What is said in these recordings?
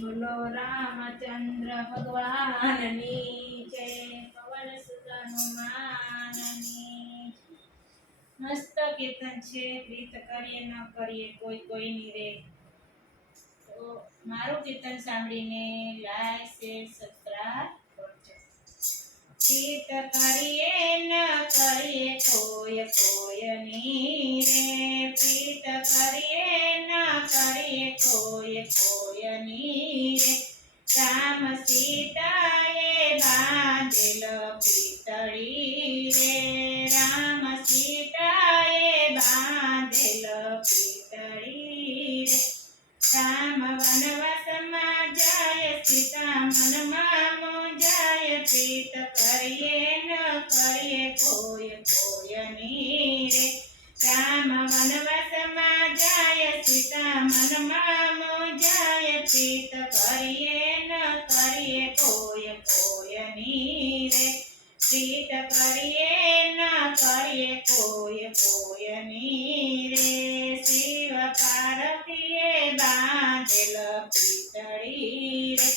બોલો રામચંદ્ર ભગવાનની જય પવન સુત હનુમાનની મસ્ત કીર્તન છે, પ્રીત કરીએ, ન કરીએ, કોઈ કોઈની રે. તો મારું કીર્તન સાંભળીને લાઈક શેર સબસ્ક્રાઇબ કરજો પ્રીત બાંધેલ પિતળી રે રામ સીતાએ બાંધેલ પિતળી રે રામ વનવાસમાં જાય સીતા મનમાં મોજાય પ્રીત કરીએ ન કરીએ કોઈ કોયની રે રામ વનવાસમાં જાય સીતા મનમાં મોજાય પ્રીત કરીએ ન કરીએ કોઈ રે પ્રીત કરીએ ન કરીએ કોઈ કોયની રે. શિવ પાર્વતીએ બાંધેલ પિતળી રે.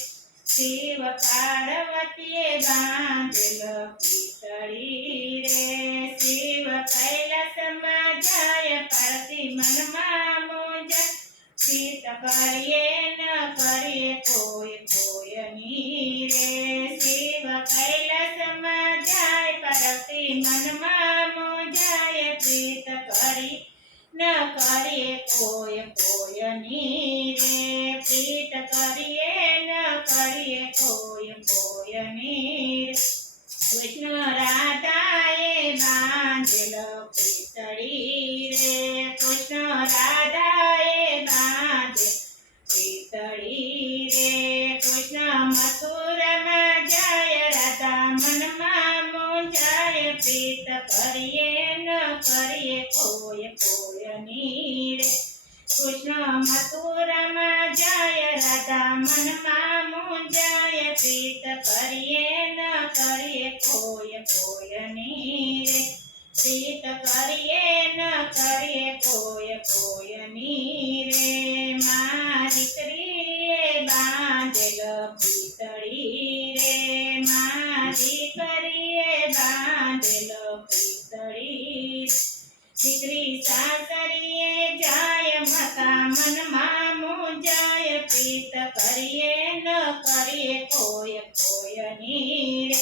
શિવ પાર્વતીએ બાંધેલ પિતળી રે. શિવ કૈલાસમાં જાય, પાર્વતી મનમાં મોજા. પ્રીત કરીએ મનમાં મોજાય પ્રીત કરી, ન કરીએ કોઈ કોયની રે પ્રીત કરીએ, ન કરીએ કોઈ કોયની રે કૃષ્ણ રાધાએ બાંધેલ પિતળી રે કૃષ્ણ રાધાએ બાંધે પિતળી રે કૃષ્ણ મથુરામાં કરીએ ન કરીએ કોઈ કોયની રે કૃષ્ણ મથુરામાં જાય, રાધા મનમાં મોજાય પ્રીત કરીએ ન કરીએ કોઈ કોયની રે પ્રીત કરીએ ન કરીએ કોઈ કોયની રે મારી દીકરીએ બાંધેલ પિતળી રે, મારી કરીએ બાંધેલ પિતળી દીકરી સાસરીએ જાય, માતા મનમાં મૂંઝાય પ્રીત કરીએ, ન કરીએ, કોઈ કોયની રે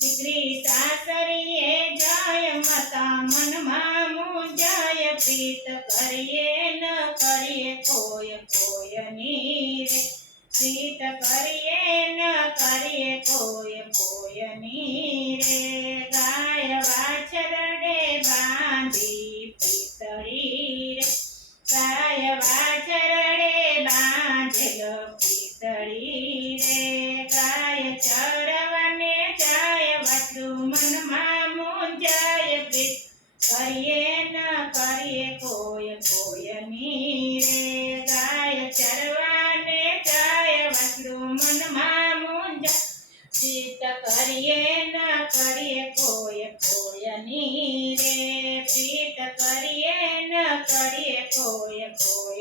દીકરી સાસરીએ જાય, માતા મનમાં મૂંઝાય પ્રીત કરીએ, ન કરીએ, કોઈ કોયની રે પ્રીત કરીએ, ન કરીએ, કોઈ કોયની રે ગાય વાછરડે કરીએ કોય કોયની રે ગાય ચરવાને ગાય વાછરું મનમાં મૂંઝાય ચિત કરીએ ન કરીએ કોય કોયની રે પ્રીત કરીએ ન કરીએ કોય કોયની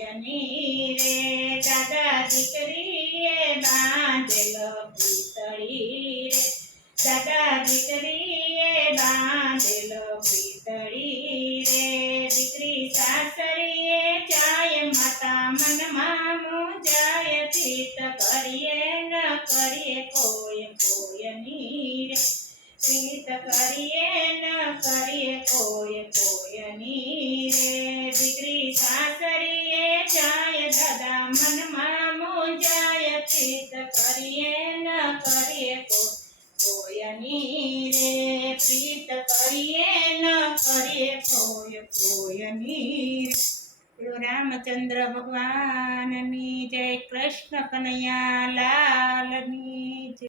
કરીએ ન કરીએ કોયની રે પ્રીત કરીએ ન કરીએ કોઈ કોયની રે રામચંદ્ર ભગવાનની જય, કૃષ્ણ કનૈયા લાલની